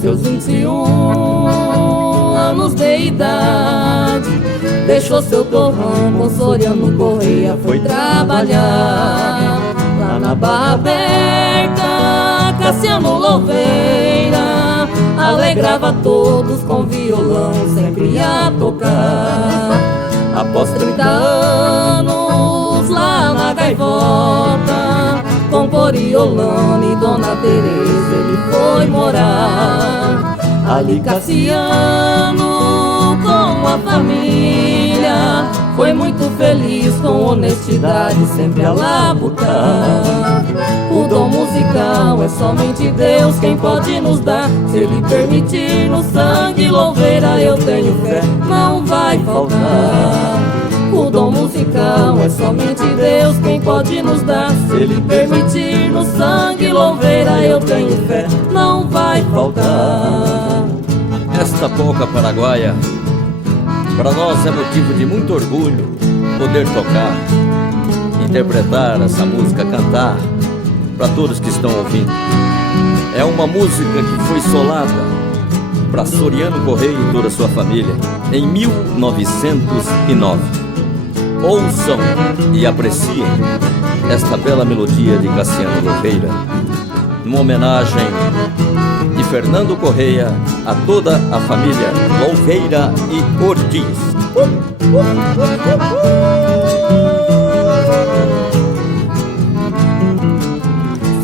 Seus 21 anos de idade, deixou seu torrão com Soriano Correia, foi trabalhar lá na Barra Aberta. Cassiano Louveira alegrava todos com violão, sempre a tocar. Após 30 anos lá na Gaivota, com Coriolano e Dona Teresa ele foi morar. Ali Cassiano com a família foi muito feliz, com honestidade sempre a labutar. O dom musical é somente Deus quem pode nos dar. Se Ele permitir no sangue Louveira, eu tenho fé, não vai faltar. O dom musical é somente Deus quem pode nos dar. Se Ele permitir no sangue Louveira, eu tenho fé, não vai faltar. Esta polca paraguaia para nós é motivo de muito orgulho poder tocar, interpretar essa música, cantar para todos que estão ouvindo. É uma música que foi solada para Soriano Correia e toda a sua família em 1909. Ouçam e apreciem esta bela melodia de Cassiano Louveira, numa homenagem de Fernando Correia a toda a família Louveira e Ortiz.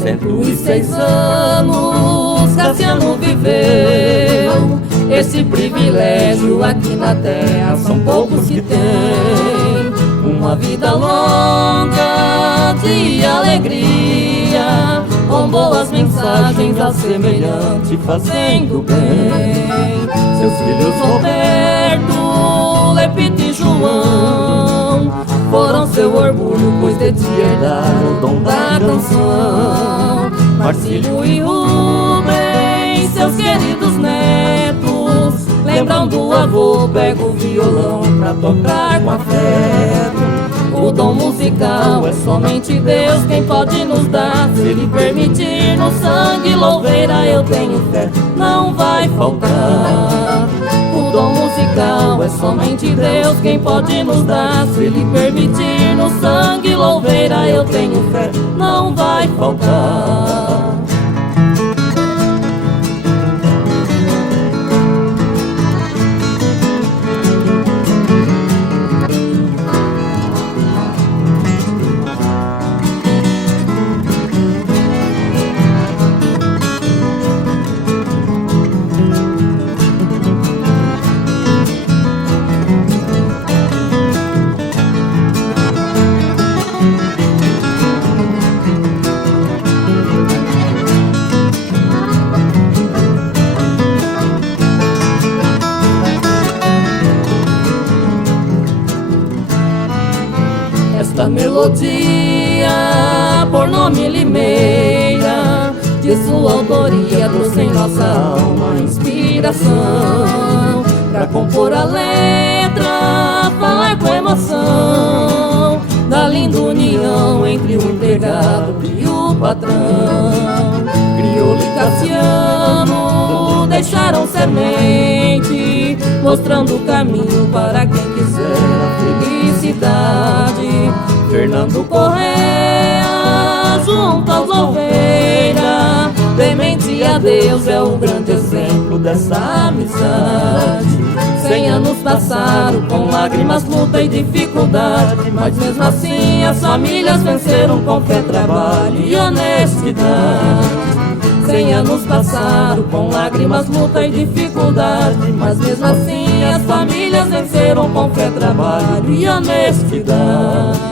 106 anos Cassiano viveu, esse privilégio aqui na terra são poucos que têm. Uma vida longa de alegria, com boas mensagens a semelhante, fazendo bem. Seus filhos Roberto, Lepita e João foram seu orgulho, pois de ti herdaram o dom da canção. Marcílio e Rubens, seus queridos netos, lembram do avô, pega o violão pra tocar com afeto. O dom musical é somente Deus quem pode nos dar. Se Ele permitir no sangue Louveira, eu tenho fé, não vai faltar. O dom musical é somente Deus quem pode nos dar. Se Ele permitir no sangue Louveira, eu tenho fé, não vai faltar. Esta melodia, por nome Limeira, de sua autoria trouxe em nossa alma inspiração pra compor a letra, falar com emoção da linda união entre o empregado e o patrão. Crioulo e Cassiano deixaram semente, mostrando o caminho para quem quiser a felicidade. Fernando Correia junto aos Louveira temente a Deus é o grande exemplo dessa amizade. 100 anos passaram com lágrimas, luta e dificuldade, mas mesmo assim as famílias venceram com fé, trabalho e honestidade. 100 anos passaram com lágrimas, luta e dificuldade, mas mesmo assim as famílias venceram com fé, trabalho e honestidade.